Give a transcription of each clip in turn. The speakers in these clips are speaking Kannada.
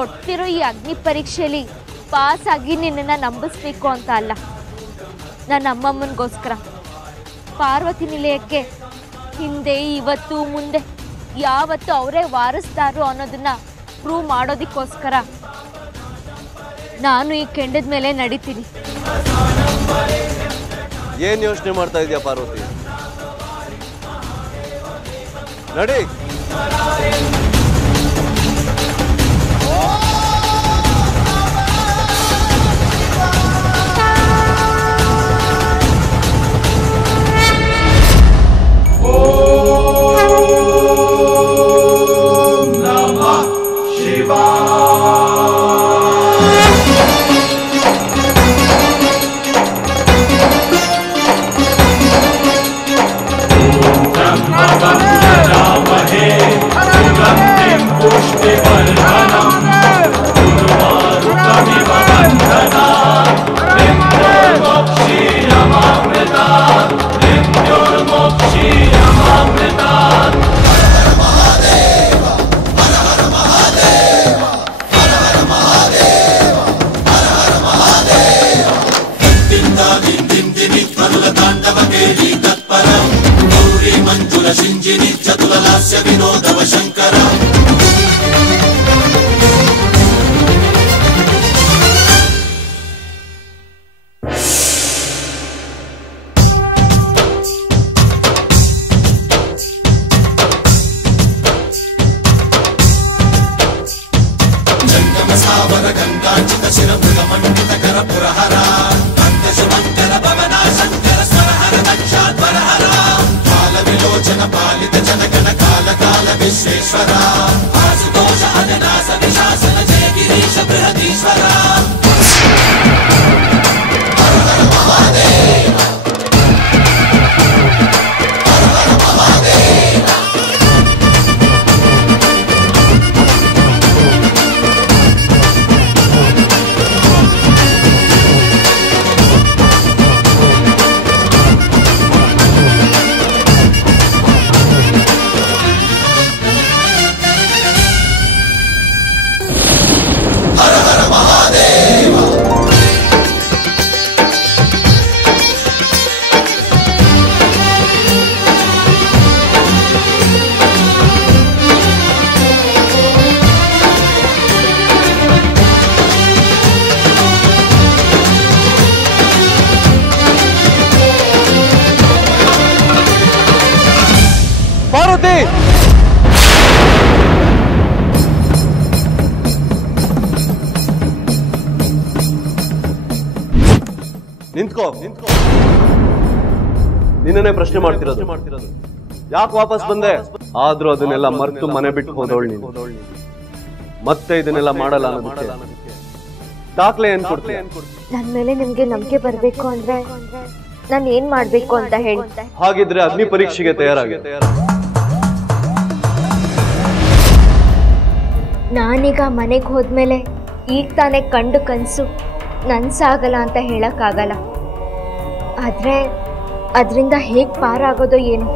ಒಡ್ತಿರೋ ಈ ಅಗ್ನಿ ಪರೀಕ್ಷೆಯಲ್ಲಿ ಪಾಸ್ ಆಗಿ ನಿನ್ನನ್ನು ನಂಬಿಸ್ಬೇಕು ಅಂತ ಅಲ್ಲ, ನನ್ನ ಅಮ್ಮಮ್ಮನಿಗೋಸ್ಕರ ಪಾರ್ವತಿ ನಿಲಯಕ್ಕೆ ಹಿಂದೆ ಇವತ್ತು ಮುಂದೆ ಯಾವತ್ತು ಅವರೇ ವಾರಿಸ್ತಾರೋ ಅನ್ನೋದನ್ನ ಪ್ರೂವ್ ಮಾಡೋದಕ್ಕೋಸ್ಕರ ನಾನು ಈ ಕೆಂಡದ ಮೇಲೆ ನಡೀತೀನಿ. ಏನ್ ಯೋಚನೆ ಮಾಡ್ತಾ ಇದೀಯ ಪಾರ್ವತಿ? ನಡಿ. ನಿಂತ್ಕೋ. ನಿನ್ನೇ ಪ್ರಶ್ನೆ ಮಾಡ್ತಿರೋದು. ಯಾಕೆ ವಾಪಸ್ ಬಂದೆ? ಆದ್ರೂ ಅದನ್ನೆಲ್ಲ ಮರೆತು ಮನೆ ಬಿಟ್ಟು ಹೋದವಳು ನೀನು. ಮತ್ತೆ ಇದನ್ನೆಲ್ಲ ಮಾಡಲ್ಲ ಅನ್ನೋದಕ್ಕೆ ದಾಖಲೆ ಏನ್ ಕೊಡ್ತೀಯ? ನನ್ನ ಮೇಲೆ ನಿಮ್ಗೆ ನಂಬಿಕೆ ಬರ್ಬೇಕು ಅಂದ್ರೆ ನಾನು ಏನ್ ಮಾಡ್ಬೇಕು ಅಂತ ಹೇಳಿ. ಹಾಗಿದ್ರೆ ಅಗ್ನಿ ಪರೀಕ್ಷೆಗೆ ತಯಾರಾಗಿ. ನಾನೀಗ ಮನೆಗೆ ಹೋದ್ಮೇಲೆ ಈಗ ತಾನೇ ಕಂಡು ಕನಸು ನನ್ಸಾಗಲ್ಲ ಅಂತ ಹೇಳಕ್ಕಾಗಲ್ಲ. ಆದ್ರೆ ಅದರಿಂದ ಹೇಗೆ ಪಾರಾಗೋದೋ ಏನು.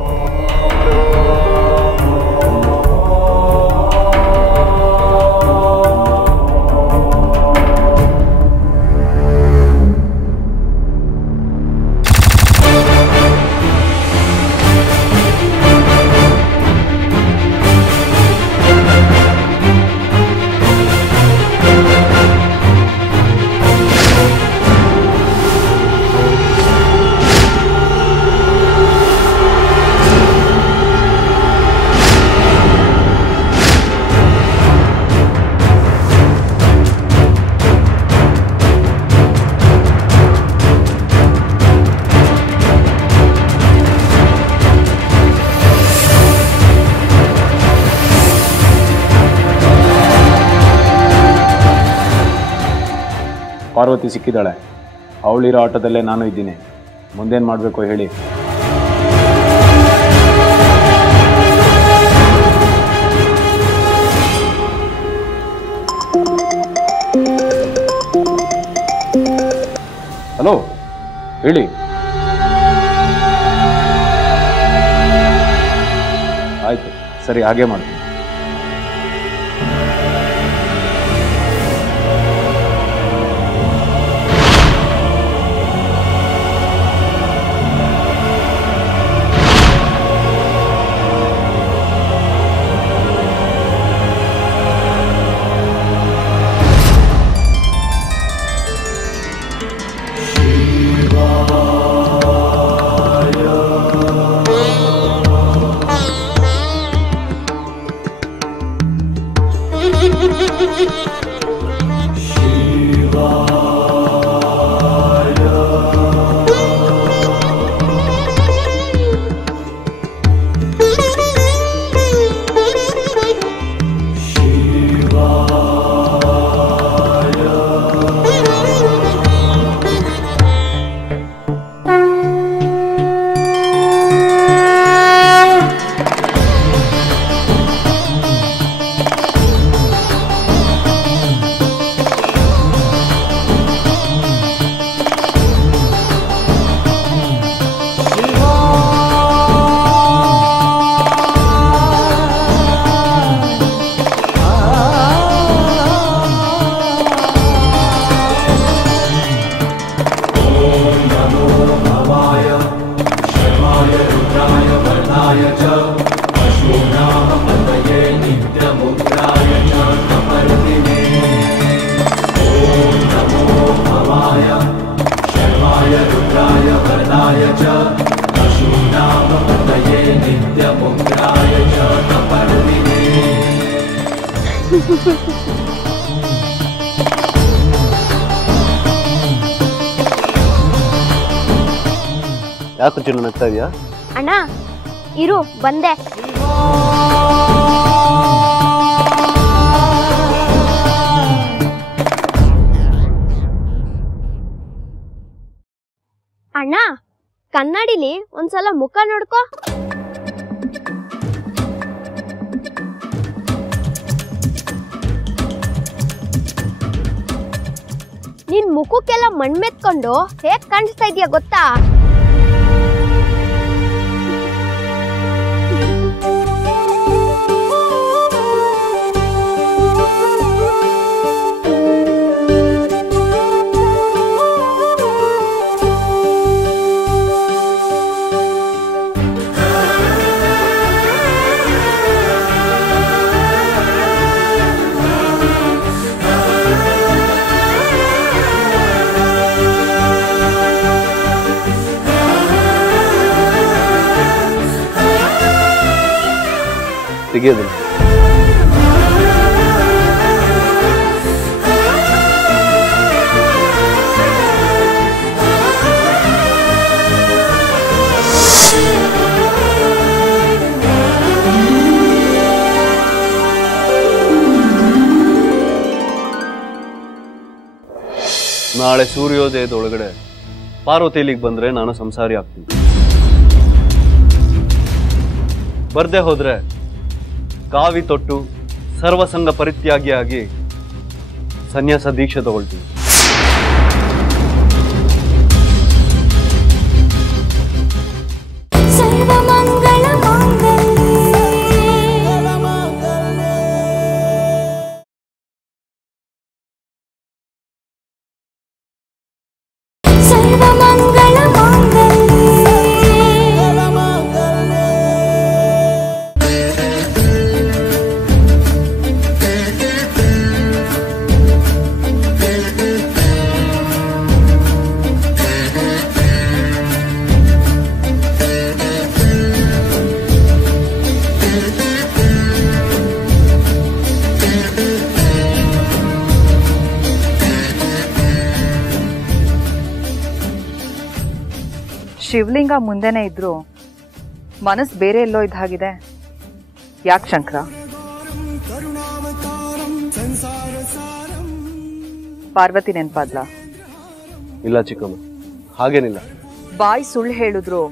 ಪಾರ್ವತಿ ಸಿಕ್ಕಿದ್ದಾಳೆ. ಅವಳಿರೋ ಆಟದಲ್ಲೇ ನಾನು ಇದ್ದೀನಿ. ಮುಂದೇನು ಮಾಡಬೇಕು ಹೇಳಿ. ಹಲೋ, ಹೇಳಿ. ಆಯಿತು, ಸರಿ, ಹಾಗೆ ಮಾಡ್ತೀನಿ. ಯಾಕೆ ಚಿನ್ನು ನಗ್ತಾ ಇದೆಯಾ? ಅಣ್ಣ ಇರು ಬಂದೆ. ಅಣ್ಣ ಕನ್ನಡಿಲಿ ಒಂದ್ಸಲ ಮುಖ ನೋಡ್ಕೋ. ನಿನ್ ಮುಖಕ್ಕೆಲ್ಲ ಮಣ್ಮೆತ್ಕೊಂಡು ಹೇಗ್ ಕಾಣಿಸ್ತಾ ಇದೀಯ ಗೊತ್ತಾ? ತೆಗೆಯೋದಿಲ್ಲ. ನಾಳೆ ಸೂರ್ಯೋದಯದೊಳಗಡೆ ಪಾರ್ವತಿ ಇಲ್ಲಿಗೆ ಬಂದ್ರೆ ನಾನು ಸಂಸಾರಿ ಆಗ್ತೀನಿ. ಬರ್ದೇ ಹೋದ್ರೆ ಕಾವಿ ತೊಟ್ಟು ಸರ್ವಸಂಗ ಪರಿತ್ಯಾಗಿಯಾಗಿ ಸನ್ಯಾಸ ದೀಕ್ಷೆ ತಗೊಳ್ತೀನಿ. ಶಿವಲಿಂಗ ಮುಂದೆನೇ ಇದ್ರು ಮನಸ್ಸು ಬೇರೆ ಎಲ್ಲೋ ಇದ್ದ ಹಾಗಿದೆ. ಯಾಕೆ ಶಂಕರ? ಪಾರ್ವತಿ ನೆನ್ಪಾದ್ಲಾ? ಇಲ್ಲ ಚಿಕ್ಕಮ್ಮ, ಹಾಗೇನಿಲ್ಲ. ಬಾಯಿ ಸುಳ್ಳು ಹೇಳಿದ್ರು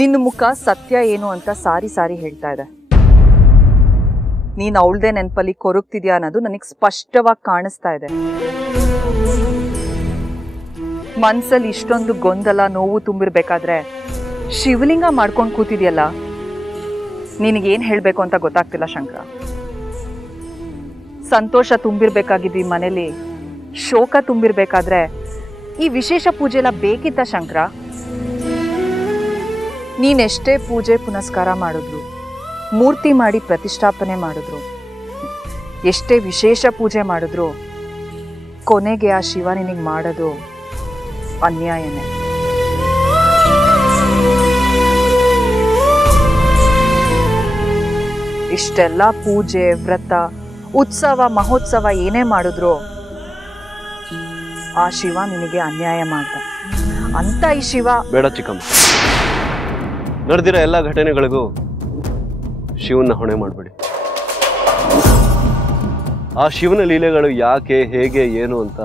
ನಿನ್ನ ಮುಖ ಸತ್ಯ ಏನು ಅಂತ ಸಾರಿ ಸಾರಿ ಹೇಳ್ತಾ ಇದೆ. ನೀನು ಅವಳದೇ ನೆನಪಲ್ಲಿ ಕೊರಗ್ತಿದ್ಯಾ ಅನ್ನೋದು ನನಗೆ ಸ್ಪಷ್ಟವಾಗಿ ಕಾಣಿಸ್ತಾ ಇದೆ. ಮನ್ಸಲ್ಲಿ ಇಷ್ಟೊಂದು ಗೊಂದಲ ನೋವು ತುಂಬಿರ್ಬೇಕಾದ್ರೆ ಶಿವಲಿಂಗ ಮಾಡ್ಕೊಂಡು ಕೂತಿದ್ಯಲ್ಲ, ನಿನಗೇನು ಹೇಳಬೇಕು ಅಂತ ಗೊತ್ತಾಗ್ತಿಲ್ಲ ಶಂಕರ. ಸಂತೋಷ ತುಂಬಿರ್ಬೇಕಾಗಿದ್ದು ಈ ಮನೇಲಿ ಶೋಕ ತುಂಬಿರ್ಬೇಕಾದ್ರೆ ಈ ವಿಶೇಷ ಪೂಜೆ ಎಲ್ಲ ಬೇಕಿತ್ತ ಶಂಕರ? ನೀನೆಷ್ಟೇ ಪೂಜೆ ಪುನಸ್ಕಾರ ಮಾಡಿದ್ರು, ಮೂರ್ತಿ ಮಾಡಿ ಪ್ರತಿಷ್ಠಾಪನೆ ಮಾಡಿದ್ರು, ಎಷ್ಟೇ ವಿಶೇಷ ಪೂಜೆ ಮಾಡಿದ್ರು ಕೊನೆಗೆ ಆ ಶಿವ ನಿನಗೆ ಮಾಡೋದು ಅನ್ಯಾಯನೇ. ಇಷ್ಟೆಲ್ಲ ಪೂಜೆ ವ್ರತ ಉತ್ಸವ ಮಹೋತ್ಸವ ಏನೇ ಮಾಡಿದ್ರು ಆ ಶಿವ ನಿನಗೆ ಅನ್ಯಾಯ ಮಾಡ್ದ ಅಂತ ಈ ಶಿವ. ಬೇಡ ಚಿಕ್ಕಮ್ಮ, ನಡೆದಿರೋ ಎಲ್ಲ ಘಟನೆಗಳಿಗೂ ಶಿವನ ಹೊಣೆ ಮಾಡಬೇಡಿ. ಆ ಶಿವನ ಲೀಲೆಗಳು ಯಾಕೆ ಹೇಗೆ ಏನು ಅಂತ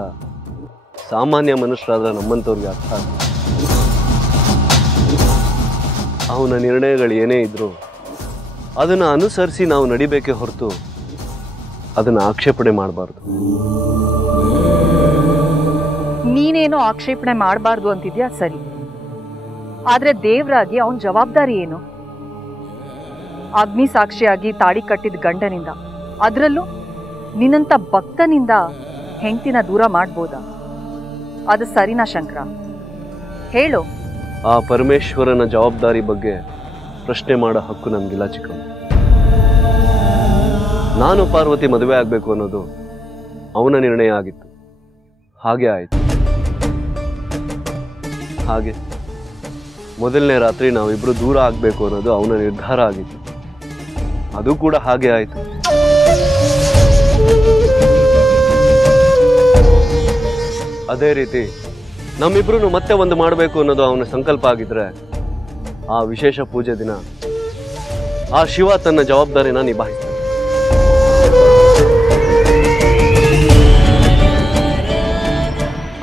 ಸಾಮಾನ್ಯ ಮನುಷ್ಯರಾದ ನಮ್ಮಂಥವ್ರಿಗೆ ಅರ್ಥ ಆಗುತ್ತೆ. ಅವನ ನಿರ್ಣಯಗಳು ಏನೇ ಇದ್ರು ಅದನ್ನು ಅನುಸರಿಸಿ ನಾವು ನಡಿಬೇಕೇ ಹೊರತು ಅದನ್ನು ಆಕ್ಷೇಪಣೆ ಮಾಡಬಾರ್ದು. ನೀನೇನೋ ಆಕ್ಷೇಪಣೆ ಮಾಡಬಾರ್ದು ಅಂತಿದ್ಯಾ ಸರಿ, ಆದ್ರೆ ದೇವರಾಗಿ ಅವನ ಜವಾಬ್ದಾರಿ ಏನು? ಅಗ್ನಿ ಸಾಕ್ಷಿಯಾಗಿ ತಾಳಿ ಕಟ್ಟಿದ ಗಂಡನಿಂದ, ಅದರಲ್ಲೂ ನಿನ್ನಂತ ಭಕ್ತನಿಂದ ಹೆಂಡತಿನ ದೂರ ಮಾಡ್ಬೋದಾ? ಅದು ಸರಿನಾ ಶಂಕರ? ಹೇಳು. ಆ ಪರಮೇಶ್ವರನ ಜವಾಬ್ದಾರಿ ಬಗ್ಗೆ ಪ್ರಶ್ನೆ ಮಾಡೋ ಹಕ್ಕು ನಮಗಿಲ್ಲ ಚಿಕ್ಕಮ್ಮ. ನಾನು ಪಾರ್ವತಿ ಮದುವೆ ಆಗಬೇಕು ಅನ್ನೋದು ಅವನ ನಿರ್ಣಯ ಆಗಿತ್ತು, ಹಾಗೆ ಆಯಿತು. ಹಾಗೆ ಮೊದಲನೇ ರಾತ್ರಿ ನಾವಿಬ್ರು ದೂರ ಆಗ್ಬೇಕು ಅನ್ನೋದು ಅವನ ನಿರ್ಧಾರ ಆಗಿತ್ತು. ಅದು ಕೂಡ ಹಾಗೆ ಆಯ್ತು. ಅದೇ ರೀತಿ ನಮ್ಮಿಬ್ರು ಮತ್ತೆ ಒಂದು ಮಾಡಬೇಕು ಅನ್ನೋದು ಅವನ ಸಂಕಲ್ಪ ಆಗಿದ್ರೆ ಆ ವಿಶೇಷ ಪೂಜೆ ದಿನ ಆ ಶಿವ ತನ್ನ ಜವಾಬ್ದಾರಿನ ನಿಭಾಯಿಸ್ತಾನೆ.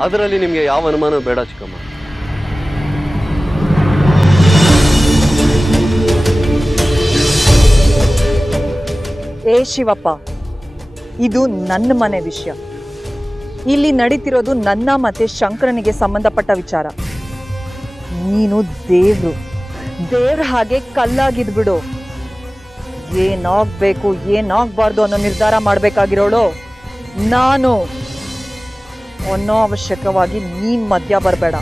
ಅದರಲ್ಲಿ ನಿಮ್ಗೆ ಯಾವ ಅನುಮಾನ ಬೇಡ ಚಿಕ್ಕಮ್ಮ. ಏ ಶಿವಪ್ಪ, ಇದು ನನ್ನ ಮನೆ ವಿಷಯ. ಇಲ್ಲಿ ನಡೀತಿರೋದು ನನ್ನ ಮತ್ತೆ ಶಂಕರನಿಗೆ ಸಂಬಂಧಪಟ್ಟ ವಿಚಾರ. ನೀನು ದೇವ್ರ ಹಾಗೆ ಕಲ್ಲಾಗಿದ್ಬಿಡು. ಏನಾಗ್ಬೇಕು ಏನಾಗ್ಬಾರ್ದು ಅನ್ನೋ ನಿರ್ಧಾರ ಮಾಡ್ಬೇಕಾಗಿರೋಳು ನಾನು. ಅನಾವಶ್ಯಕವಾಗಿ ನೀನ್ ಮಧ್ಯ ಬರಬೇಡ.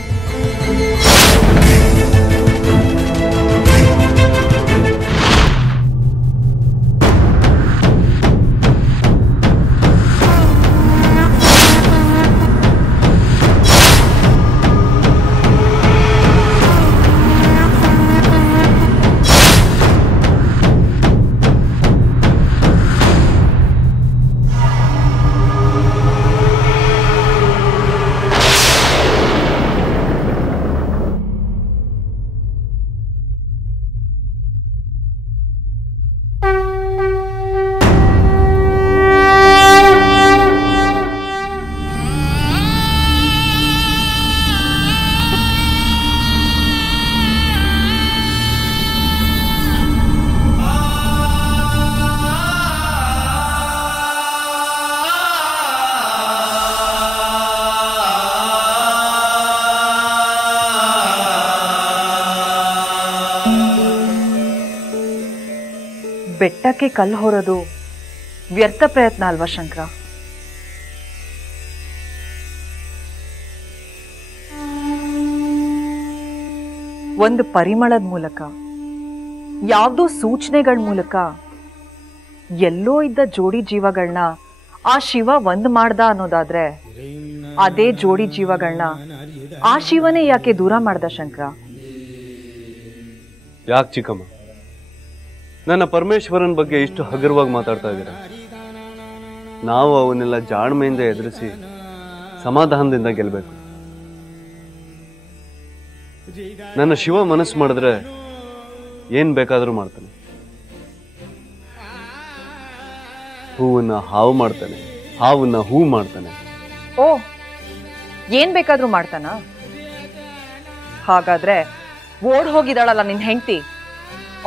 ಬೆಟ್ಟಕ್ಕೆ ಕಲ್ಲು ಹೊರೋದು ವ್ಯರ್ಥ ಪ್ರಯತ್ನ ಅಲ್ವಾ ಶಂಕರ? ಒಂದು ಪರಿಮಳದ ಮೂಲಕ, ಯಾವುದೋ ಸೂಚನೆಗಳ ಮೂಲಕ ಎಲ್ಲೋ ಇದ್ದ ಜೋಡಿ ಜೀವಗಳನ್ನ ಆ ಶಿವ ಒಂದ್ ಮಾಡ್ದ ಅನ್ನೋದಾದ್ರೆ, ಅದೇ ಜೋಡಿ ಜೀವಗಳನ್ನ ಆ ಶಿವನೇ ಯಾಕೆ ದೂರ ಮಾಡ್ದ ಶಂಕರ? ಯಾಕೆ ಚಿಕ್ಕಮ್ಮ ನನ್ನ ಪರಮೇಶ್ವರನ್ ಬಗ್ಗೆ ಇಷ್ಟು ಹಗುರವಾಗಿ ಮಾತಾಡ್ತಾ ಇದ್ದೀರಾ? ನಾವು ಅವನ್ನೆಲ್ಲ ಜಾಣ್ಮೆಯಿಂದ ಎದುರಿಸಿ ಸಮಾಧಾನದಿಂದ ಗೆಲ್ಬೇಕು. ನನ್ನ ಶಿವ ಮನಸ್ಸು ಮಾಡಿದ್ರೆ ಏನ್ ಬೇಕಾದ್ರೂ ಮಾಡ್ತಾನೆ. ಹೂವನ್ನ ಹಾವು ಮಾಡ್ತಾನೆ, ಹಾವನ್ನ ಹೂ ಮಾಡ್ತಾನೆ. ಓ, ಏನ್ ಬೇಕಾದ್ರೂ ಮಾಡ್ತಾನ? ಹಾಗಾದ್ರೆ ಓಡ್ ಹೋಗಿದಾಳಲ್ಲ ನಿನ್ ಹೆಂಡತಿ,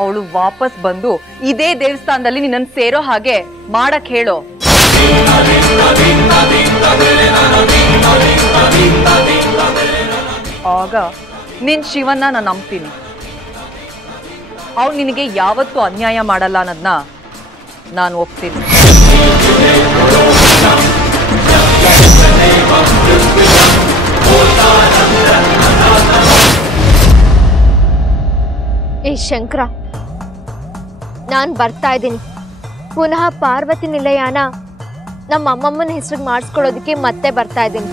ಅವಳು ವಾಪಸ್ ಬಂದು ಇದೇ ದೇವಸ್ಥಾನದಲ್ಲಿ ನಿನ್ನನ್ನು ಸೇರೋ ಹಾಗೆ ಮಾಡಕ್ ಹೇಳೋ. ಆಗ ನಿನ್ ಶಿವನ್ನ ನಾನು ನಂಬ್ತೀನಿ. ಅವ್ನು ನಿನಗೆ ಯಾವತ್ತೂ ಅನ್ಯಾಯ ಮಾಡಲ್ಲ ಅನ್ನೋದನ್ನ ನಾನು ಒಪ್ತೀನಿ. ಏ ಶಂಕರ, ನಾನು ಬರ್ತಾ ಇದ್ದೀನಿ. ಪುನಃ ಪಾರ್ವತಿ ನಿಲಯನ ನಮ್ಮ ಅಮ್ಮಮ್ಮನ ಹೆಸರಿಗೆ ಮಾಡಿಸ್ಕೊಳ್ಳೋದಕ್ಕೆ ಮತ್ತೆ ಬರ್ತಾ ಇದ್ದೀನಿ.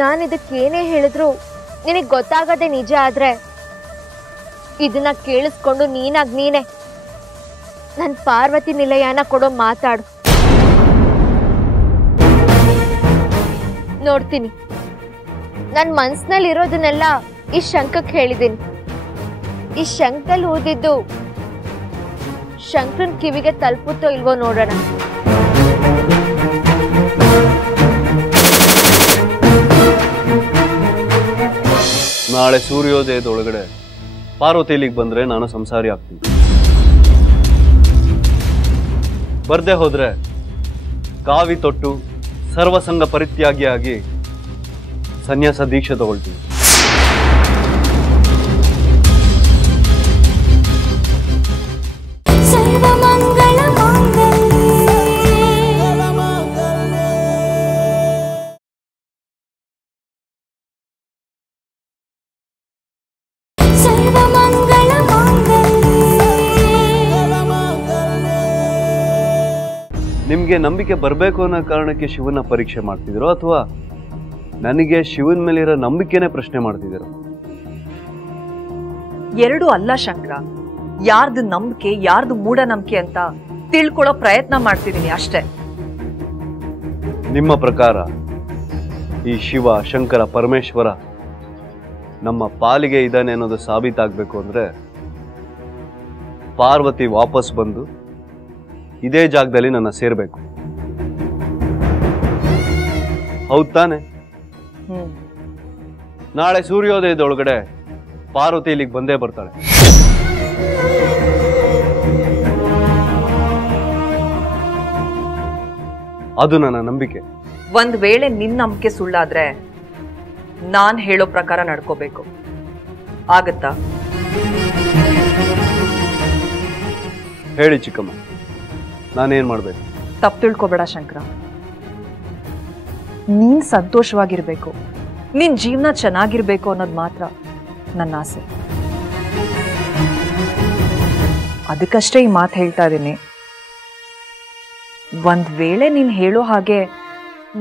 ನಾನು ಇದಕ್ಕೇನೇ ಹೇಳಿದ್ರು ನಿನಗೆ ಗೊತ್ತಾಗದೆ ನಿಜ ಆದ್ರೆ, ಇದನ್ನ ಕೇಳಿಸ್ಕೊಂಡು ನೀನೇ ನನ್ನ ಪಾರ್ವತಿ ನಿಲಯನ ಕೊಡೋ ಮಾತಾಡು. ನೋಡ್ತೀನಿ. ನನ್ನ ಮನ್ಸಿನಲ್ಲಿ ಇರೋದನ್ನೆಲ್ಲ ಈ ಶಂಕಕ್ಕೆ ಹೇಳಿದ್ದೀನಿ. ಈ ಶಂಕಲ್ಲಿ ಓದಿದ್ದು ಶಂಕರನ್ ಕಿವಿಗೆ ತಲುಪುತ್ತೋ ಇಲ್ವೋ ನೋಡೋಣ. ನಾಳೆ ಸೂರ್ಯೋದಯದೊಳಗಡೆ ಪಾರ್ವತಿ ಇಲ್ಲಿಗೆ ಬಂದ್ರೆ ನಾನು ಸಂಸಾರಿ ಆಗ್ತೀನಿ. ಬರ್ದೆ ಹೋದ್ರೆ ಕಾವಿ ತೊಟ್ಟು ಸರ್ವಸಂಗ ಪರಿತ್ಯಾಗಿಯಾಗಿ ಸನ್ಯಾಸ ದೀಕ್ಷೆ ತಗೊಳ್ತೀನಿ. ನಿಮ್ಗೆ ನಂಬಿಕೆ ಬರಬೇಕು ಅನ್ನೋ ಕಾರಣಕ್ಕೆ ಶಿವನ ಪರೀಕ್ಷೆ ಮಾಡ್ತಿದ್ರೋ ಅಥವಾ ನನಗೆ ಶಿವನ ಮೇಲಿರೋ ನಂಬಿಕೆನೇ ಪ್ರಶ್ನೆ ಮಾಡ್ತಿದ್ದೀರ. ಎರಡು ಅಲ್ಲ ಶಂಕರ, ಯಾರ್ದು ನಂಬಿಕೆ ಯಾರ್ದು ಮೂಢನಂಬಿಕೆ ಅಂತ ತಿಳ್ಕೊಳ್ಳೋ ಪ್ರಯತ್ನ ಮಾಡ್ತಿದ್ದೀನಿ ಅಷ್ಟೇ. ನಿಮ್ಮ ಪ್ರಕಾರ ಈ ಶಿವ, ಶಂಕರ, ಪರಮೇಶ್ವರ ನಮ್ಮ ಪಾಲಿಗೆ ಇದ್ದಾನೆ ಅನ್ನೋದು ಸಾಬೀತಾಗಬೇಕು ಅಂದ್ರೆ ಪಾರ್ವತಿ ವಾಪಸ್ ಬಂದು ಇದೇ ಜಾಗದಲ್ಲಿ ನನ್ನ ಸೇರ್ಬೇಕು. ಹೌದ್ ತಾನೆ? ನಾಳೆ ಸೂರ್ಯೋದಯದೊಳಗಡೆ ಪಾರ್ವತಿ ಇಲ್ಲಿಗೆ ಬಂದೇ ಬರ್ತಾಳೆ. ಅದು ನನ್ನ ನಂಬಿಕೆ. ಒಂದ್ ವೇಳೆ ನಿನ್ ನಂಬಿಕೆ ಸುಳ್ಳಾದ್ರೆ ನಾನ್ ಹೇಳೋ ಪ್ರಕಾರ ನಡ್ಕೋಬೇಕು. ಆಗತ್ತಾ? ಹೇಳಿ ಚಿಕ್ಕಮ್ಮ, ನಾನೇನ್ ಮಾಡ್ಬೇಕು? ತಪ್ಪು ತಿಳ್ಕೊಬೇಡ ಶಂಕರ. ನೀನ್ ಸಂತೋಷವಾಗಿರ್ಬೇಕು, ನಿನ್ ಜೀವನ ಚೆನ್ನಾಗಿರ್ಬೇಕು ಅನ್ನೋದು ಮಾತ್ರ ನನ್ನ ಆಸೆ. ಅದಕ್ಕಷ್ಟೇ ಈ ಮಾತು ಹೇಳ್ತಾ ಇದ್ದೀನಿ. ಒಂದ್ ವೇಳೆ ನೀನ್ ಹೇಳೋ ಹಾಗೆ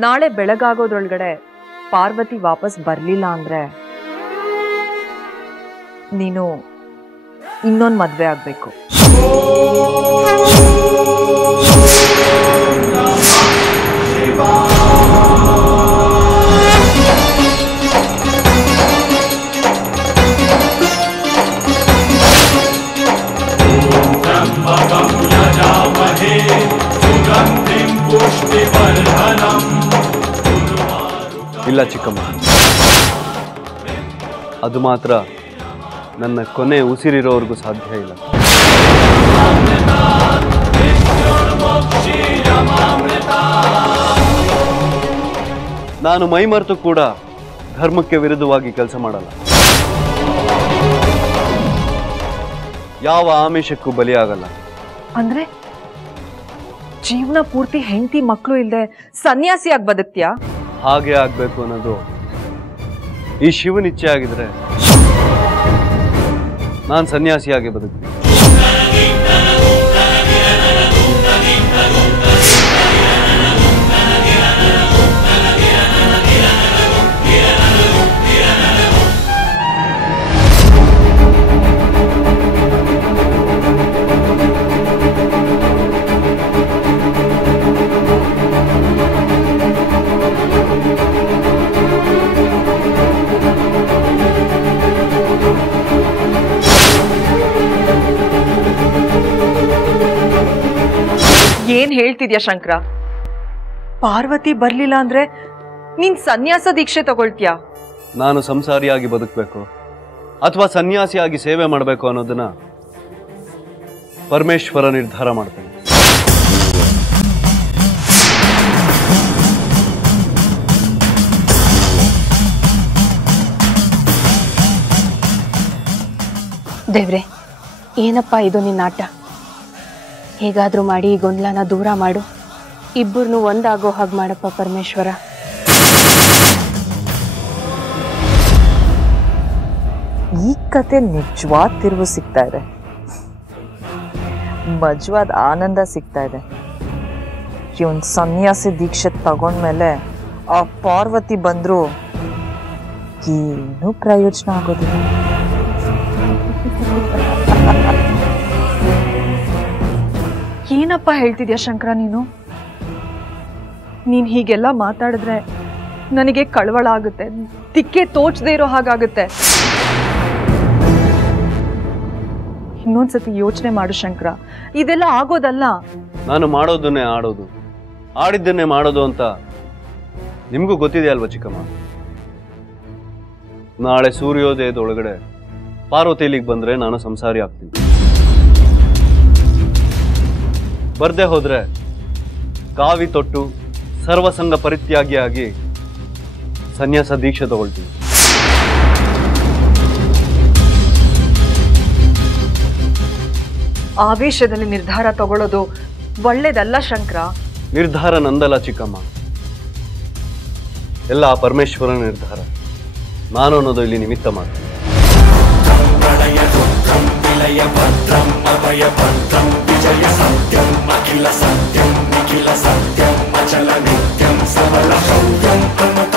ನಾಳೆ ಬೆಳಗಾಗೋದ್ರೊಳಗಡೆ ಪಾರ್ವತಿ ವಾಪಸ್ ಬರ್ಲಿಲ್ಲ ಅಂದ್ರೆ ನೀನು ಇನ್ನೊಂದು ಮದ್ವೆ ಆಗ್ಬೇಕು. ಇಲ್ಲ ಚಿಕ್ಕಮ್ಮ, ಅದು ಮಾತ್ರ ನನ್ನ ಕೊನೆ ಉಸಿರಿರೋವರೆಗೂ ಸಾಧ್ಯ ಇಲ್ಲ. ನಾನು ಮೈಮರೆತು ಕೂಡ ಧರ್ಮಕ್ಕೆ ವಿರುದ್ಧವಾಗಿ ಕೆಲಸ ಮಾಡಲ್ಲ. ಯಾವ ಆಮಿಷಕ್ಕೂ ಬಲಿಯಾಗಲ್ಲ. ಅಂದ್ರೆ ಜೀವನ ಪೂರ್ತಿ ಹೆಂಡತಿ ಮಕ್ಕಳು ಇಲ್ಲದೆ ಸನ್ಯಾಸಿಯಾಗಿ ಬದುಕ್ತಿಯಾ? ಹಾಗೆ ಆಗ್ಬೇಕು ಅನ್ನೋದು ಈ ಶಿವನ ಇಚ್ಛೆ ಆಗಿದ್ರೆ ನಾನು ಸನ್ಯಾಸಿಯಾಗಿ ಬದುಕ್ತೀನಿ. ಏನ್ ಹೇಳ್ತಿದ್ಯಾ ಶಂಕರ? ಪಾರ್ವತಿ ಬರ್ಲಿಲ್ಲ ಅಂದ್ರೆ ನೀನ್ ಸನ್ಯಾಸ ದೀಕ್ಷೆ ತಗೊಳ್ತೀಯಾ? ನಾನು ಸಂಸಾರಿಯಾಗಿ ಬದುಕಬೇಕು ಅಥವಾ ಸನ್ಯಾಸಿಯಾಗಿ ಸೇವೆ ಮಾಡಬೇಕು ಅನ್ನೋದನ್ನ ಪರಮೇಶ್ವರ ನಿರ್ಧಾರ ಮಾಡ್ತಾನೆ. ದೇವ್ರೆ, ಏನಪ್ಪ ಇದು ನಿನ್ನ ಆಟ? ಹೇಗಾದ್ರೂ ಮಾಡಿ ಈ ಗೊಂದಲನ ದೂರ ಮಾಡು. ಇಬ್ಬರನ್ನು ಒಂದಾಗೋ ಹಾಗೆ ಮಾಡಪ್ಪ ಪರಮೇಶ್ವರ. ಈ ಕತೆ ನಿಜವಾದ ತಿರುವು ಸಿಗ್ತಾ ಇದೆ, ಮಜವಾದ ಆನಂದ ಸಿಗ್ತಾ ಇದೆ. ಇವನ್ ಸನ್ಯಾಸಿ ದೀಕ್ಷೆ ತಗೊಂಡ್ಮೇಲೆ ಆ ಪಾರ್ವತಿ ಬಂದ್ರು ಏನು ಪ್ರಯೋಜನ ಆಗೋದಿಲ್ಲ. ಏನಪ್ಪ ಹೇಳ್ತಿದ್ಯಾ ಶಂಕರ ನೀನು? ನೀನ್ ಹೀಗೆಲ್ಲ ಮಾತಾಡಿದ್ರೆ ನನಗೆ ಕಳವಳ ಆಗುತ್ತೆ, ದಿಕ್ಕೆ ತೋಚದೇ ಇರೋ ಹಾಗಾಗುತ್ತೆ. ಇನ್ನೊಂದ್ಸತಿ ಯೋಚನೆ ಮಾಡು ಶಂಕರ, ಇದೆಲ್ಲ ಆಗೋದಲ್ಲ. ನಾನು ಮಾಡೋದನ್ನೇ ಆಡೋದು, ಆಡಿದ್ದನ್ನೇ ಮಾಡೋದು ಅಂತ ನಿಮಗೂ ಗೊತ್ತಿದೆ ಅಲ್ವಾ ಚಿಕ್ಕಮ್ಮ? ನಾಳೆ ಸೂರ್ಯೋದಯದೊಳಗಡೆ ಪಾರ್ವತಿ ಇಲ್ಲಿಗೆ ಬಂದ್ರೆ ನಾನು ಸಂಸಾರಿ ಆಗ್ತೀನಿ. ಬರ್ದೇ ಹೋದ್ರೆ ಕಾವಿ ತೊಟ್ಟು ಸರ್ವಸಂಗ ಪರಿತ್ಯಾಗಿಯಾಗಿ ಸನ್ಯಾಸ ದೀಕ್ಷೆ ತಗೊಳ್ತೀನಿ. ಆವೇಶದಲ್ಲಿ ನಿರ್ಧಾರ ತಗೊಳ್ಳೋದು ಒಳ್ಳೇದಲ್ಲ ಶಂಕರ. ನಿರ್ಧಾರ ನಂದಲ್ಲ ಚಿಕ್ಕಮ್ಮ, ಎಲ್ಲ ಆ ಪರಮೇಶ್ವರನ ನಿರ್ಧಾರ. ನಾನು ಅನ್ನೋದು ಇಲ್ಲಿ ನಿಮಿತ್ತ ಮಾಡ್ತೀನಿ. ವಿಜಯ ಸತ್ಯಂ ಅಖಿಲ ಸತ್ಯಂ ನಿಖಿಲ ಸತ್ಯಂ ಅಚಲ ನಿತ್ಯಂ ಸಬಲ ಶೌರ್ಯಂ ಪ್ರಮುಖ